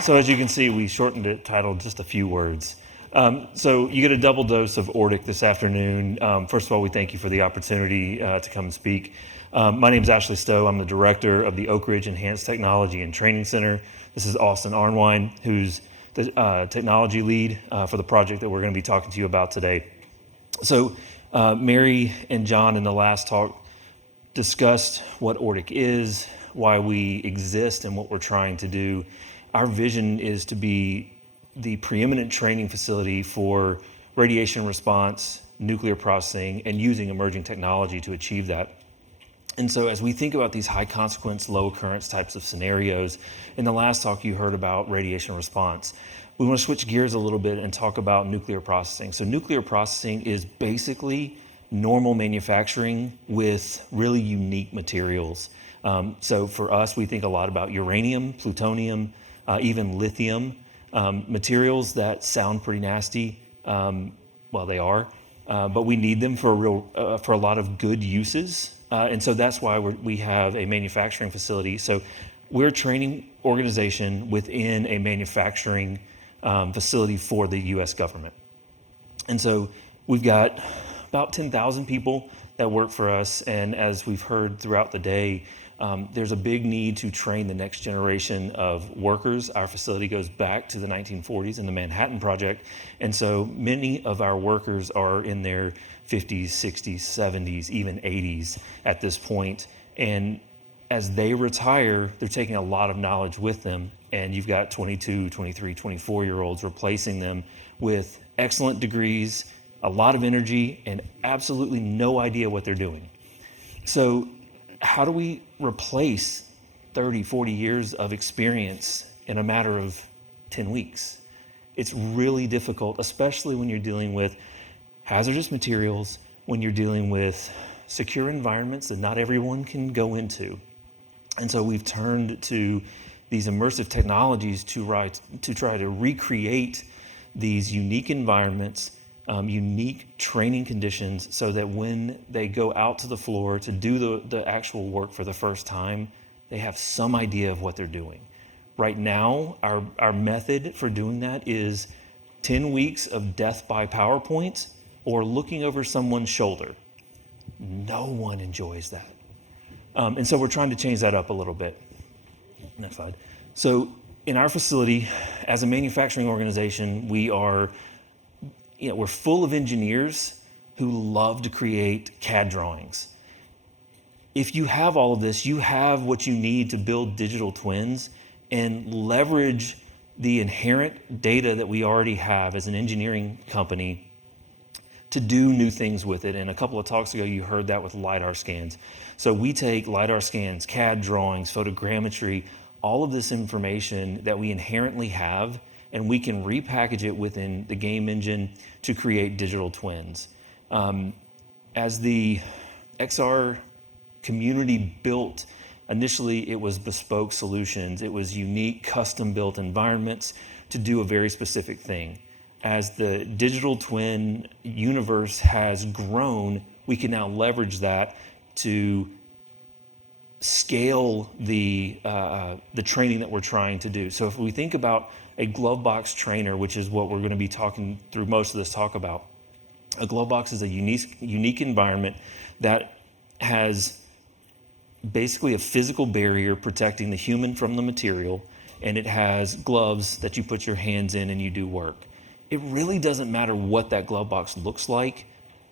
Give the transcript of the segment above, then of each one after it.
So as you can see, we shortened it, titled just a few words. So you get a double dose of ORETTC this afternoon. First of all, we thank you for the opportunity to come and speak. My name is Ashley Stowe. I'm the director of the Oak Ridge Enhanced Technology and Training Center. This is Arnwine, who's the technology lead for the project that we're going to be talking to you about today. So Mary and John in the last talk discussed what ORETTC is, why we exist, and what we're trying to do. Our vision is to be the preeminent training facility for radiation response, nuclear processing, and using emerging technology to achieve that. And so as we think about these high consequence, low occurrence types of scenarios, in the last talk you heard about radiation response. We want to switch gears a little bit and talk about nuclear processing. So nuclear processing is basically normal manufacturing with really unique materials. So for us, we think a lot about uranium, plutonium, even lithium, materials that sound pretty nasty. Well, they are, but we need them for a lot of good uses. And so that's why we have a manufacturing facility. So we're a training organization within a manufacturing facility for the U.S. government. And so we've got about 10,000 people that work for us. And as we've heard throughout the day, there's a big need to train the next generation of workers. Our facility goes back to the 1940s in the Manhattan Project. And so many of our workers are in their 50s, 60s, 70s, even 80s at this point. And as they retire, they're taking a lot of knowledge with them. And you've got 22, 23, 24-year-olds replacing them with excellent degrees, a lot of energy, and absolutely no idea what they're doing. So how do we replace 30, 40 years of experience in a matter of 10 weeks? It's really difficult, especially when you're dealing with hazardous materials, when you're dealing with secure environments that not everyone can go into. And so we've turned to these immersive technologies to try to recreate these unique environments, unique training conditions, so that when they go out to the floor to do the actual work for the first time, they have some idea of what they're doing. Right now, our method for doing that is 10 weeks of death by PowerPoint or looking over someone's shoulder. No one enjoys that. And so we're trying to change that up a little bit. Next slide. So in our facility, as a manufacturing organization, we're full of engineers who love to create CAD drawings. If you have all of this, you have what you need to build digital twins and leverage the inherent data that we already have as an engineering company to do new things with it. And a couple of talks ago, you heard that with LiDAR scans. So we take LiDAR scans, CAD drawings, photogrammetry, all of this information that we inherently have, and we can repackage it within the game engine to create digital twins. As the XR community built, initially it was bespoke solutions. It was unique, custom-built environments to do a very specific thing. As the digital twin universe has grown, we can now leverage that to scale the training that we're trying to do. So if we think about a glove box trainer, which is what we're going to be talking through most of this talk about, a glove box is a unique environment that has basically a physical barrier protecting the human from the material, and it has gloves that you put your hands in and you do work. It really doesn't matter what that glove box looks like.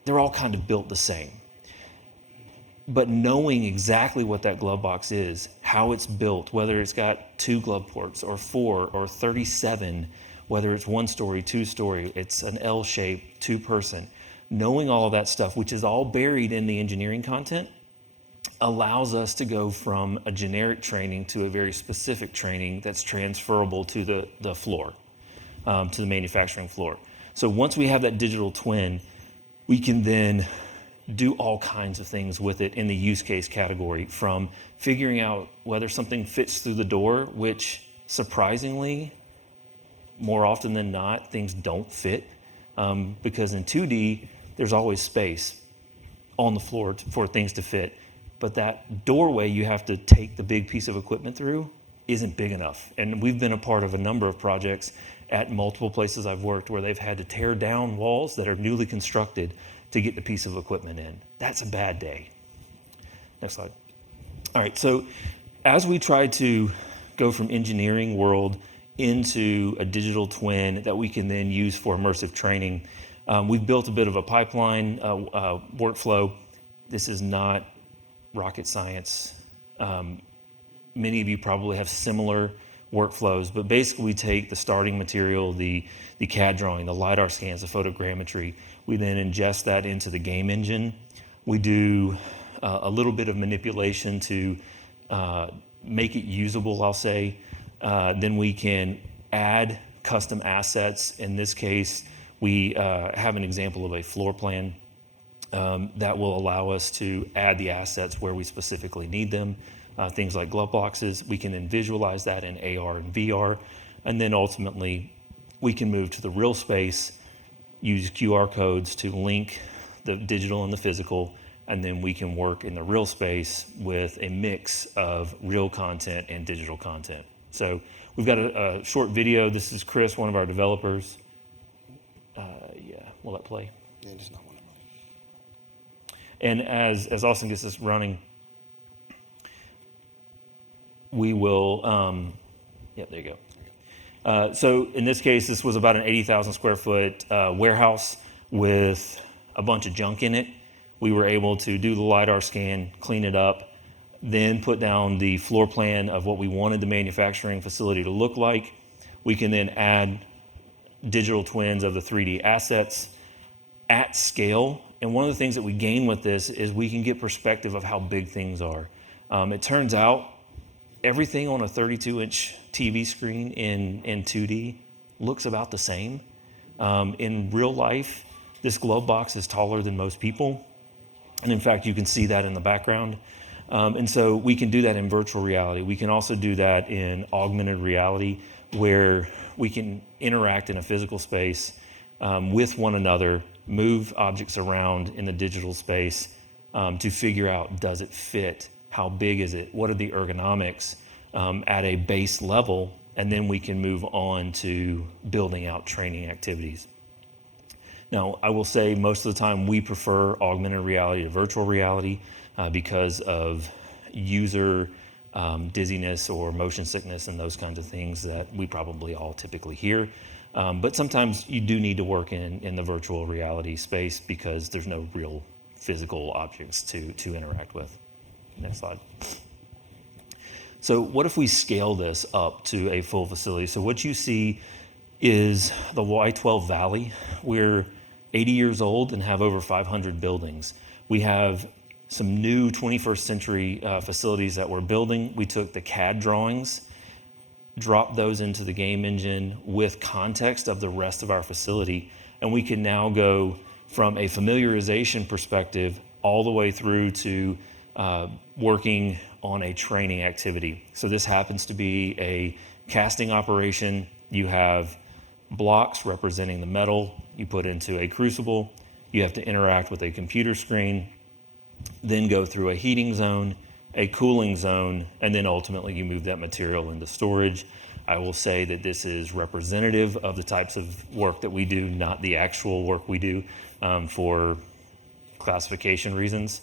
They're all kind of built the same. But knowing exactly what that glove box is, how it's built, whether it's got 2 glove ports or 4 or 37, whether it's 1 story, 2 story, it's an L shape, 2-person, knowing all of that stuff, which is all buried in the engineering content, allows us to go from a generic training to a very specific training that's transferable to the floor, to the manufacturing floor. So once we have that digital twin, we can then do all kinds of things with it in the use case category, from figuring out whether something fits through the door, which surprisingly, more often than not, things don't fit, because in 2D, there's always space on the floor for things to fit. But that doorway you have to take the big piece of equipment through, isn't big enough. And we've been a part of a number of projects at multiple places I've worked where they've had to tear down walls that are newly constructed to get the piece of equipment in. That's a bad day. Next slide. All right, so as we try to go from engineering world into a digital twin that we can then use for immersive training, we've built a bit of a pipeline workflow. This is not rocket science. Many of you probably have similar workflows, but basically we take the starting material, the CAD drawing, the LiDAR scans, the photogrammetry. We then ingest that into the game engine. We do a little bit of manipulation to make it usable, I'll say. Then we can add custom assets. In this case, we have an example of a floor plan that will allow us to add the assets where we specifically need them. Things like glove boxes, we can then visualize that in AR and VR. And then ultimately, we can move to the real space, use QR codes to link the digital and the physical, and then we can work in the real space with a mix of real content and digital content. So we've got a short video. This is Chris, one of our developers. Will that play? Yeah, it does not want to And run. as Austin gets this running, we will, there you go. So in this case, this was about an 80,000 square foot warehouse with a bunch of junk in it. We were able to do the LiDAR scan, clean it up, then put down the floor plan of what we wanted the manufacturing facility to look like. We can then add digital twins of the 3D assets at scale. And one of the things that we gain with this is we can get perspective of how big things are. It turns out everything on a 32-inch TV screen in 2D looks about the same. In real life, this glove box is taller than most people. And in fact, you can see that in the background. And so we can do that in virtual reality. We can also do that in augmented reality, where we can interact in a physical space with one another, move objects around in the digital space to figure out, does it fit? How big is it? What are the ergonomics at a base level? And then we can move on to building out training activities. Now, I will say most of the time we prefer augmented reality to virtual reality because of user dizziness or motion sickness and those kinds of things that we probably all typically hear. But sometimes you do need to work in the virtual reality space because there's no real physical objects to interact with. Next slide. So what if we scale this up to a full facility? So what you see is the Y12 Valley. We're 80 years old and have over 500 buildings. We have some new 21st century facilities that we're building. We took the CAD drawings, dropped those into the game engine with context of the rest of our facility, and we can now go from a familiarization perspective all the way through to working on a training activity. So this happens to be a casting operation. You have blocks representing the metal you put into a crucible. You have to interact with a computer screen, then go through a heating zone, a cooling zone, and then ultimately you move that material into storage. I will say that this is representative of the types of work that we do, not the actual work we do for classification reasons.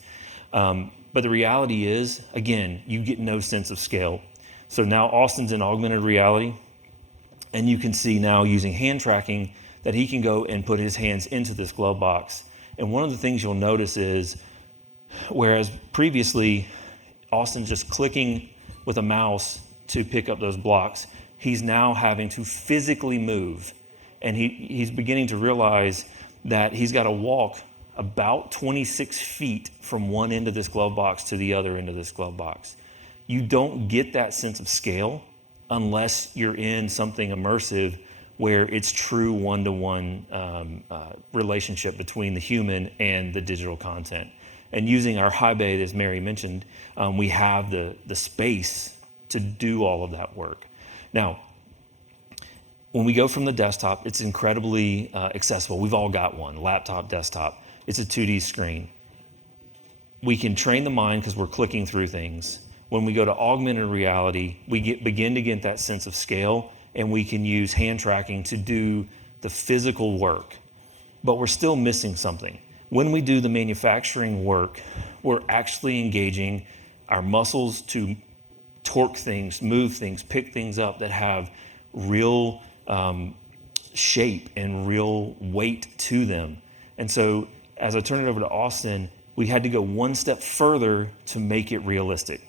But the reality is, again, you get no sense of scale. So now Austin's in augmented reality, and you can see now using hand tracking that he can go and put his hands into this glove box. And one of the things you'll notice is, whereas previously Austin's just clicking with a mouse to pick up those blocks, he's now having to physically move. And he's beginning to realize that he's got to walk about 26 feet from one end of this glove box to the other end of this glove box. You don't get that sense of scale unless you're in something immersive where it's true one-to-one relationship between the human and the digital content. And using our high bay, as Mary mentioned, we have the space to do all of that work. Now, when we go from the desktop, it's incredibly accessible. We've all got one, laptop, desktop. It's a 2D screen. We can train the mind because we're clicking through things. When we go to augmented reality, we begin to get that sense of scale, and we can use hand tracking to do the physical work, but we're still missing something. When we do the manufacturing work, we're actually engaging our muscles to torque things, move things, pick things up that have real shape and real weight to them. And so as I turn it over to Austin, we had to go one step further to make it realistic.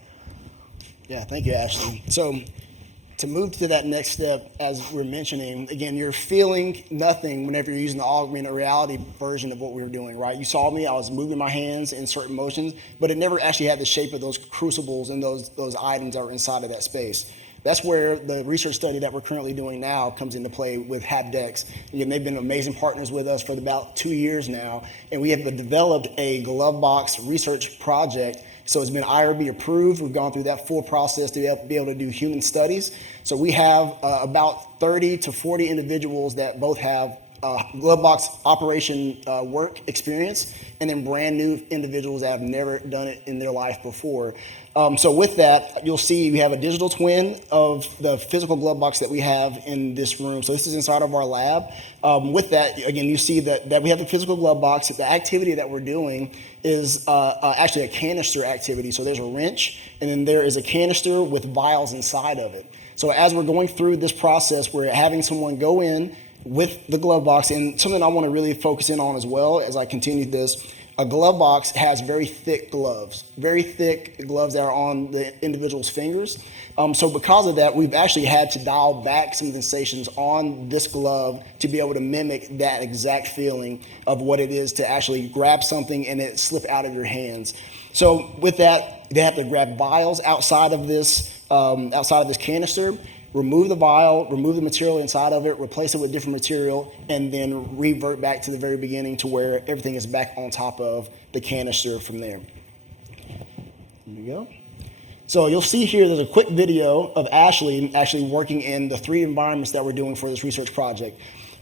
Yeah, thank you, Ashley. So to move to that next step, as we're mentioning, again, you're feeling nothing whenever you're using the augmented reality version of what we were doing, right? You saw me, I was moving my hands in certain motions, but it never actually had the shape of those crucibles and those items that were inside of that space. That's where the research study that we're currently doing now comes into play with haptics. Again, they've been amazing partners with us for about 2 years now, and we have developed a glove box research project. So it's been IRB approved. We've gone through that full process to be able to do human studies. So we have about 30 to 40 individuals that both have glove box operation work experience, and then brand new individuals that have never done it in their life before. So with that, you'll see we have a digital twin of the physical glove box that we have in this room. So this is inside of our lab. With that, again, you see that we have the physical glove box. The activity that we're doing is actually a canister activity. So there's a wrench, and then there is a canister with vials inside of it. So as we're going through this process, we're having someone go in with the glove box, and something I want to really focus in on as well as I continue this. A glove box has very thick gloves that are on the individual's fingers. So because of that, we've actually had to dial back some sensations on this glove to be able to mimic that exact feeling of what it is to actually grab something and it slip out of your hands. So with that, they have to grab vials outside of this canister, remove the vial, remove the material inside of it, replace it with different material, and then revert back to the very beginning to where everything is back on top of the canister from there. Here we go. So you'll see here there's a quick video of Ashley actually working in the 3 environments that we're doing for this research project.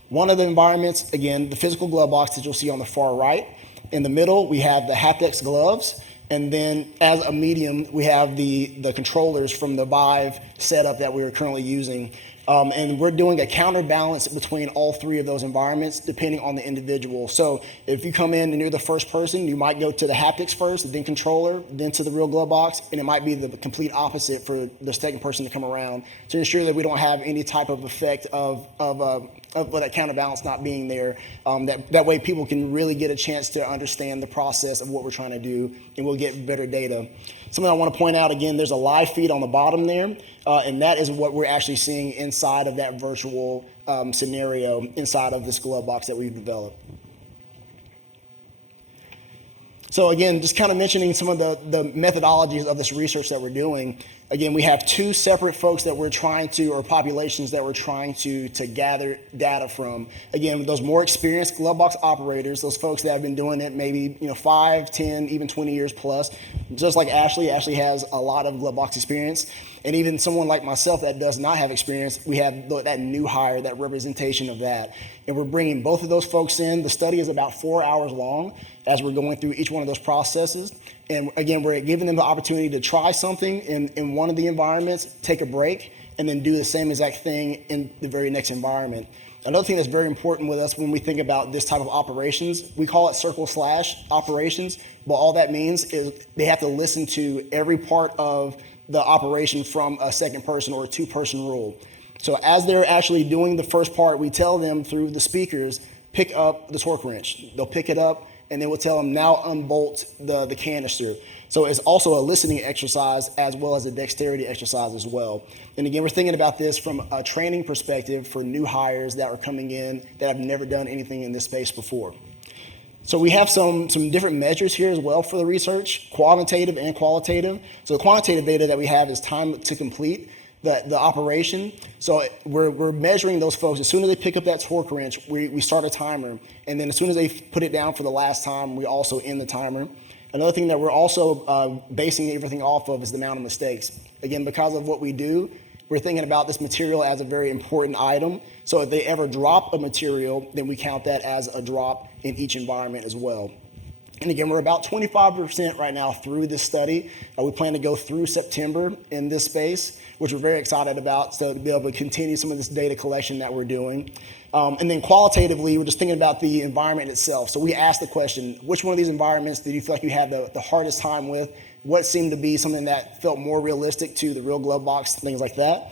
One of the environments, again, the physical glove box that you'll see on the far right. In the middle, we have the haptics gloves. And then as a medium, we have the controllers from the Vive setup that we are currently using. And we're doing a counterbalance between all 3 of those environments depending on the individual. So if you come in and you're the first person, you might go to the haptics first, then controller, then to the real glove box, and it might be the complete opposite for the second person to come around to ensure that we don't have any type of effect of that counterbalance not being there. That way people can really get a chance to understand the process of what we're trying to do, and we'll get better data. Something I want to point out again, there's a live feed on the bottom there, and that is what we're actually seeing inside of that virtual scenario inside of this glove box that we've developed. So again, just kind of mentioning some of the methodologies of this research that we're doing. Again, we have 2 separate folks that we're trying to, or populations that we're trying to gather data from. Again, those more experienced glove box operators, those folks that have been doing it maybe 5, 10, even 20 years plus. Just like Ashley has a lot of glove box experience. And even someone like myself that does not have experience, we have that new hire, that representation of that. And we're bringing both of those folks in. The study is about 4 hours long as we're going through each one of those processes. And again, we're giving them the opportunity to try something in one of the environments, take a break, and then do the same exact thing in the very next environment. Another thing that's very important with us when we think about this type of operations, we call it circle/slash operations, but all that means is they have to listen to every part of the operation from a second person or a 2-person rule. So as they're actually doing the first part, we tell them through the speakers, pick up the torque wrench. They'll pick it up, and then we'll tell them now unbolt the canister. So it's also a listening exercise as well as a dexterity exercise as well. And again, we're thinking about this from a training perspective for new hires that are coming in that have never done anything in this space before. So we have some different measures here as well for the research, quantitative and qualitative. So the quantitative data that we have is time to complete the operation. So we're measuring those folks. As soon as they pick up that torque wrench, we start a timer. And then as soon as they put it down for the last time, we also end the timer. Another thing that we're also basing everything off of is the amount of mistakes. Again, because of what we do, we're thinking about this material as a very important item. So if they ever drop a material, then we count that as a drop in each environment as well. And again, we're about 25% right now through this study. We plan to go through September in this space, which we're very excited about, so to be able to continue some of this data collection that we're doing. And then qualitatively, we're just thinking about the environment itself. So we asked the question, which one of these environments did you feel like you had the hardest time with? What seemed to be something that felt more realistic to the real glove box, things like that?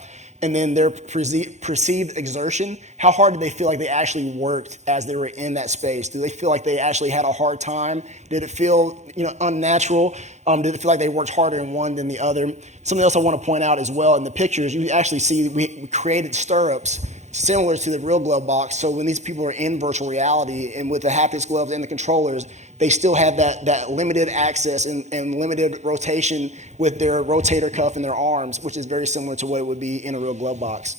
And then their perceived exertion, how hard did they feel like they actually worked as they were in that space? Do they feel like they actually had a hard time? Did it feel unnatural? Did it feel like they worked harder in one than the other? Something else I want to point out as well in the pictures, you actually see we created stirrups similar to the real glove box. So when these people are in virtual reality and with the haptics gloves and the controllers, they still have that limited access and limited rotation with their rotator cuff in their arms, which is very similar to what it would be in a real glove box.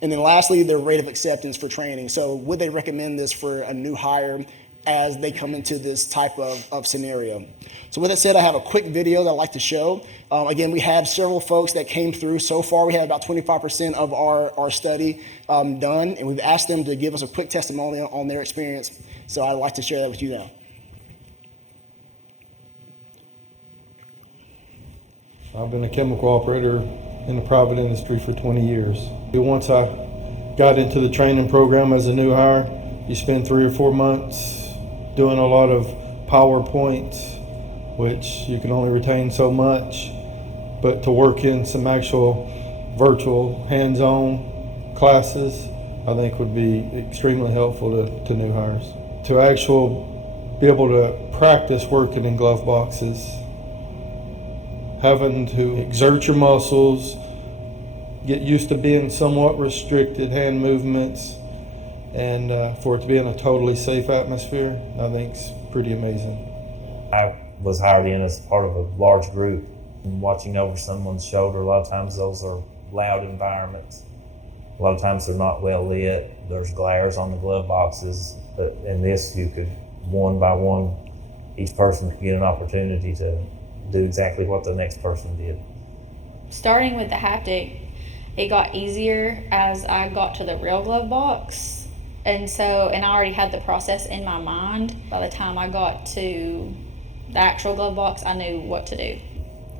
And then lastly, their rate of acceptance for training. So would they recommend this for a new hire as they come into this type of scenario? So with that said, I have a quick video that I'd like to show. Again, we have several folks that came through. So far, we have about 25% of our study done, and we've asked them to give us a quick testimonial on their experience. So I'd like to share that with you now. I've been a chemical operator in the private industry for 20 years. Once I got into the training program as a new hire, you spend 3 or 4 months doing a lot of PowerPoint, which you can only retain so much, but to work in some actual virtual hands-on classes, I think would be extremely helpful to new hires. To be able to practice working in glove boxes, having to exert your muscles, get used to being somewhat restricted hand movements, and for it to be in a totally safe atmosphere, I think is pretty amazing. I was hired in as part of a large group and watching over someone's shoulder. A lot of times those are loud environments. A lot of times they're not well lit. There's glares on the glove boxes. But in this, you could, one by one, each person could get an opportunity to do exactly what the next person did. Starting with the haptic, it got easier as I got to the real glove box. And I already had the process in my mind. By the time I got to the actual glove box, I knew what to do.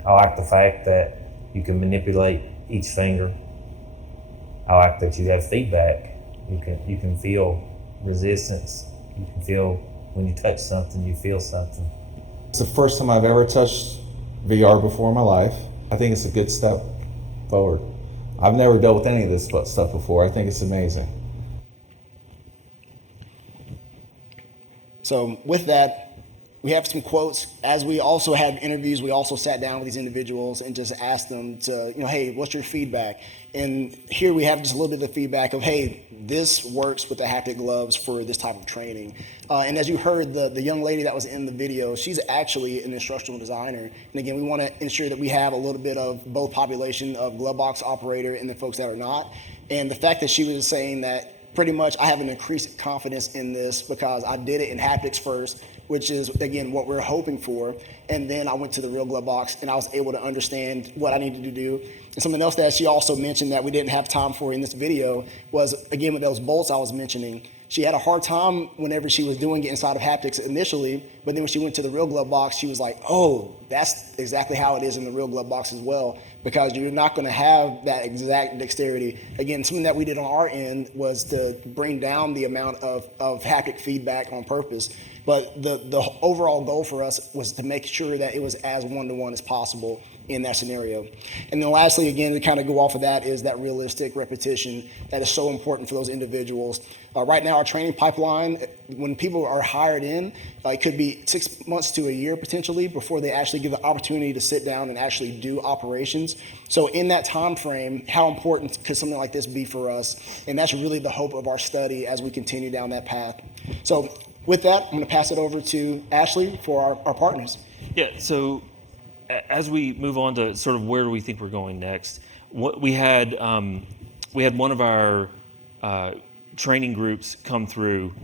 I like the fact that you can manipulate each finger. I like that you have feedback. You can feel resistance. You can feel when you touch something, you feel something. It's the first time I've ever touched VR before in my life. I think it's a good step forward. I've never dealt with any of this stuff before. I think it's amazing. So with that, we have some quotes. As we also have interviews, we also sat down with these individuals and just asked them to, hey, what's your feedback? And here we have just a little bit of feedback of, hey, this works with the haptic gloves for this type of training. And as you heard, the young lady that was in the video, she's actually an instructional designer. And again, we want to ensure that we have a little bit of both population of glove box operator and the folks that are not. And the fact that she was saying that pretty much I have an increased confidence in this because I did it in haptics first, which is, again, what we're hoping for. And then I went to the real glove box and I was able to understand what I needed to do. And something else that she also mentioned that we didn't have time for in this video was, again, with those bolts I was mentioning. She had a hard time whenever she was doing it inside of haptics initially, but then when she went to the real glove box, she was like, oh, that's exactly how it is in the real glove box as well, because you're not going to have that exact dexterity. Again, something that we did on our end was to bring down the amount of haptic feedback on purpose. But the overall goal for us was to make sure that it was as one-to-one as possible in that scenario. And then lastly, again, to kind of go off of that is that realistic repetition that is so important for those individuals. Right now, our training pipeline, when people are hired in, it could be 6 months to a year potentially before they actually get the opportunity to sit down and actually do operations. So in that time frame, how important could something like this be for us? And that's really the hope of our study as we continue down that path. So with that, I'm going to pass it over to Ashley for our partners. Yeah, so as we move on to sort of where do we think we're going next, we had one of our training groups come through.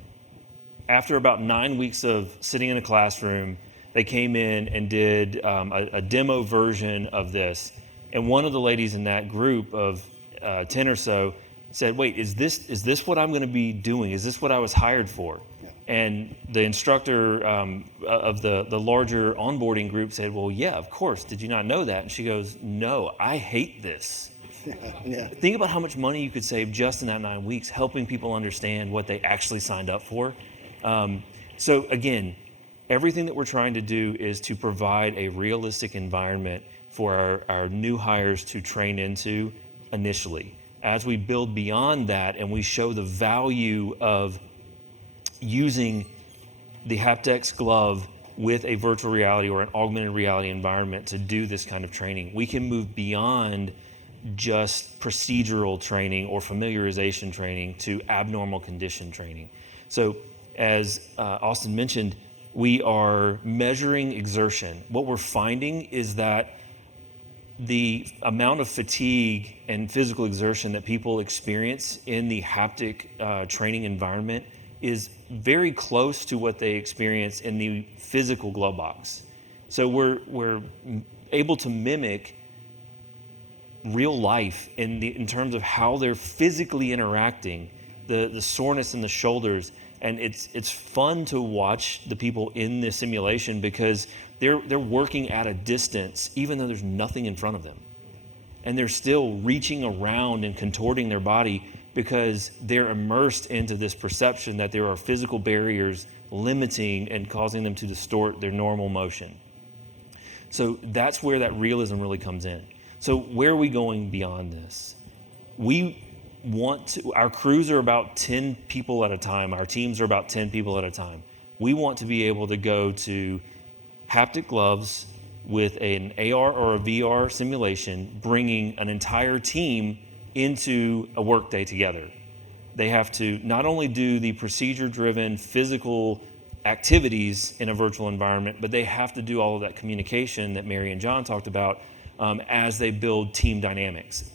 After about 9 weeks of sitting in a classroom, they came in and did a demo version of this. And one of the ladies in that group of 10 or so said, wait, is this what I'm going to be doing? Is this what I was hired for? And the instructor of the larger onboarding group said, well, yeah, of course. Did you not know that? And she goes, no, I hate this. Yeah. Think about how much money you could save just in that 9 weeks, helping people understand what they actually signed up for. So again, everything that we're trying to do is to provide a realistic environment for our new hires to train into initially. As we build beyond that and we show the value of using the haptics glove with a virtual reality or an augmented reality environment to do this kind of training, we can move beyond just procedural training or familiarization training to abnormal condition training. So as Austin mentioned, we are measuring exertion. What we're finding is that the amount of fatigue and physical exertion that people experience in the haptic training environment is very close to what they experience in the physical glove box. So we're able to mimic real life in terms of how they're physically interacting, the soreness in the shoulders. And it's fun to watch the people in this simulation because they're working at a distance, even though there's nothing in front of them. And they're still reaching around and contorting their body because they're immersed into this perception that there are physical barriers limiting and causing them to distort their normal motion. So that's where that realism really comes in. So where are we going beyond this? Our crews are about 10 people at a time. Our teams are about 10 people at a time. We want to be able to go to haptic gloves with an AR or a VR simulation, bringing an entire team into a workday together. They have to not only do the procedure-driven physical activities in a virtual environment, but they have to do all of that communication that Mary and John talked about as they build team dynamics.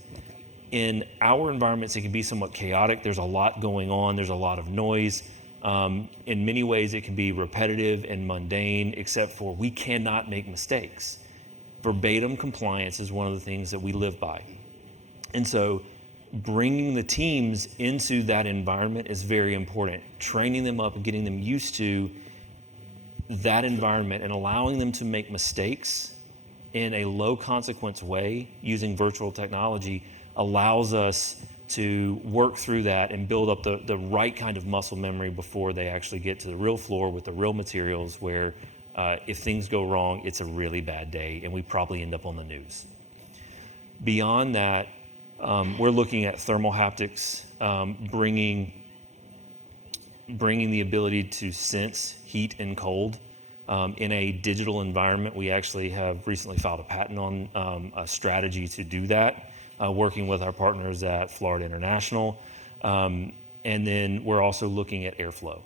In our environments, it can be somewhat chaotic. There's a lot going on. There's a lot of noise. In many ways, it can be repetitive and mundane, except for we cannot make mistakes. Verbatim compliance is one of the things that we live by. And so bringing the teams into that environment is very important. Training them up and getting them used to that environment and allowing them to make mistakes in a low consequence way using virtual technology allows us to work through that and build up the right kind of muscle memory before they actually get to the real floor with the real materials where if things go wrong, it's a really bad day and we probably end up on the news. Beyond that, we're looking at thermal haptics, bringing the ability to sense heat and cold in a digital environment. We actually have recently filed a patent on a strategy to do that, working with our partners at Florida International. And then we're also looking at airflow.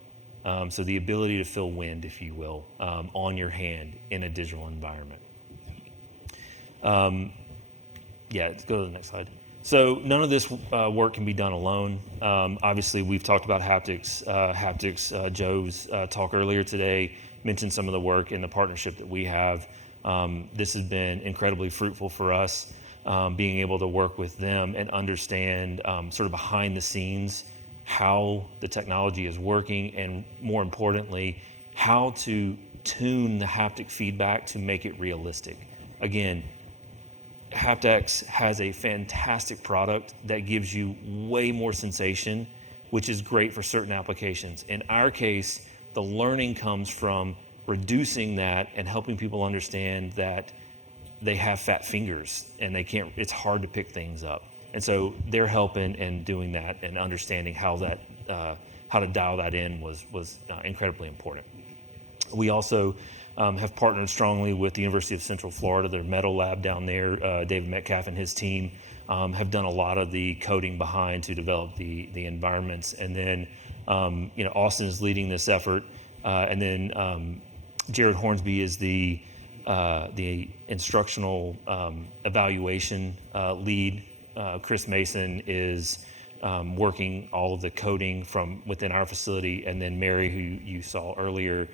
So the ability to feel wind, if you will, on your hand in a digital environment. Let's go to the next slide. So none of this work can be done alone. Obviously, we've talked about haptics. Joe's talk earlier today mentioned some of the work and the partnership that we have. This has been incredibly fruitful for us, being able to work with them and understand sort of behind the scenes how the technology is working and, more importantly, how to tune the haptic feedback to make it realistic. Again, haptics has a fantastic product that gives you way more sensation, which is great for certain applications. In our case, the learning comes from reducing that and helping people understand that they have fat fingers and it's hard to pick things up. And so they're helping and doing that and understanding how to dial that in was incredibly important. We also have partnered strongly with the University of Central Florida, their metal lab down there. David Metcalf and his team have done a lot of the coding behind to develop the environments. And then, Austin is leading this effort. And then Jared Hornsby is the instructional evaluation lead. Chris Mason is working all of the coding from within our facility. And then Mary, who you saw earlier,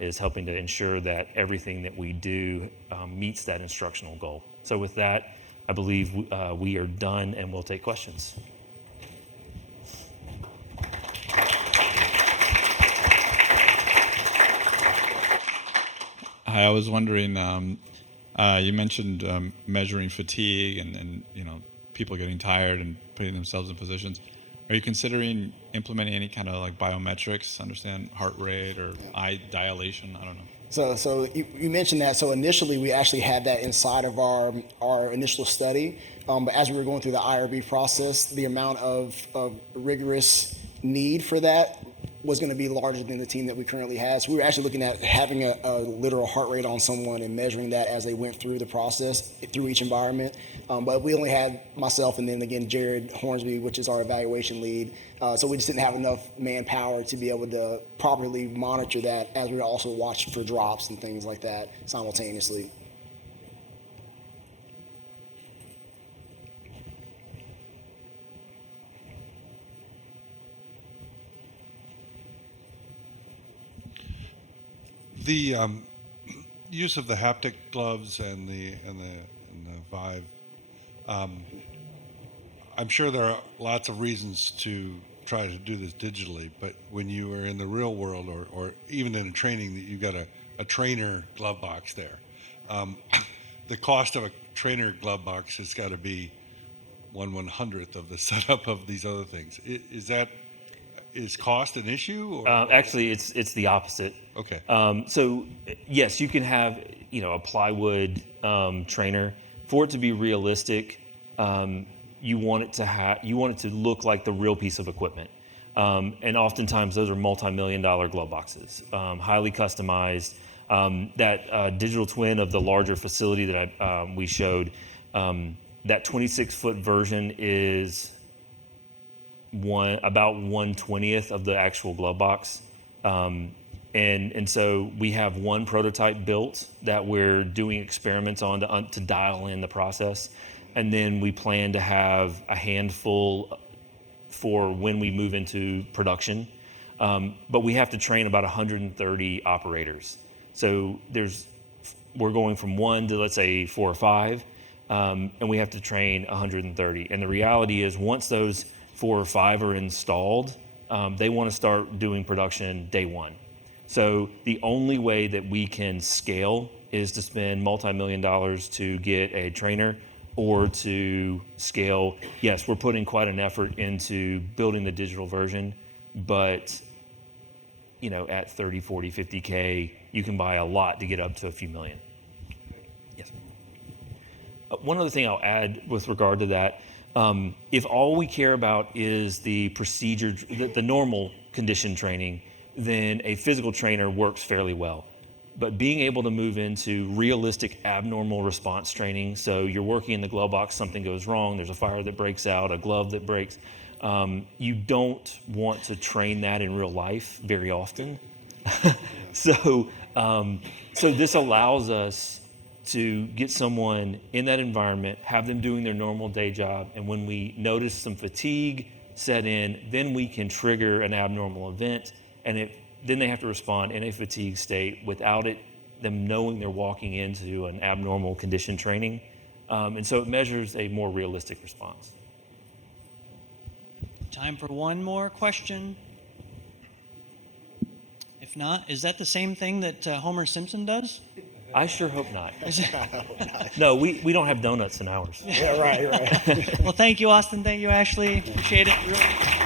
is helping to ensure that everything that we do meets that instructional goal. So with that, I believe we are done and we'll take questions. Hi, I was wondering, you mentioned measuring fatigue and people getting tired and putting themselves in positions. Are you considering implementing any kind of like biometrics, understand heart rate or eye dilation? I don't know. So you mentioned that. So initially, we actually had that inside of our initial study. But as we were going through the IRB process, the amount of rigorous need for that was going to be larger than the team that we currently have. So we were actually looking at having a literal heart rate on someone and measuring that as they went through the process, through each environment. But we only had myself and then again Jared Hornsby, which is our evaluation lead. So we just didn't have enough manpower to be able to properly monitor that as we were also watching for drops and things like that simultaneously. The use of the haptic gloves and the Vive. I'm sure there are lots of reasons to try to do this digitally, but when you are in the real world, or even in training, that you got a trainer glove box there. The cost of a trainer glove box has got to be 1/100th of the setup of these other things. Is cost an issue? Or? Actually, it's the opposite. Okay. So yes, you can have a plywood trainer. For it to be realistic, you want it to look like the real piece of equipment. And oftentimes those are multi-million-dollar glove boxes, highly customized. That digital twin of the larger facility that we showed, that 26-foot version is about 1/20th of the actual glove box. And so we have one prototype built that we're doing experiments on to dial in the process. And then we plan to have a handful for when we move into production. But we have to train about 130 operators. So we're going from 1 to, let's say, 4 or 5, and we have to train 130. And the reality is once those 4 or 5 are installed, they want to start doing production day one. So the only way that we can scale is to spend multi-million dollars to get a trainer or to scale. Yes, we're putting quite an effort into building the digital version, but at 30, 40, 50K, you can buy a lot to get up to a few million. Yes. One other thing I'll add with regard to that, if all we care about is the procedure, the normal condition training, then a physical trainer works fairly well. But being able to move into realistic abnormal response training, so you're working in the glove box, something goes wrong, there's a fire that breaks out, a glove that breaks, you don't want to train that in real life very often. So this allows us to get someone in that environment, have them doing their normal day job, and when we notice some fatigue set in, then we can trigger an abnormal event, and then they have to respond in a fatigue state without them knowing they're walking into an abnormal condition training. And so it measures a more realistic response. Time for one more question. If not, is that the same thing that Homer Simpson does? I sure hope not. No, we don't have donuts in ours. Yeah, right. Well, thank you, Austin. Thank you, Ashley. Appreciate it. Really.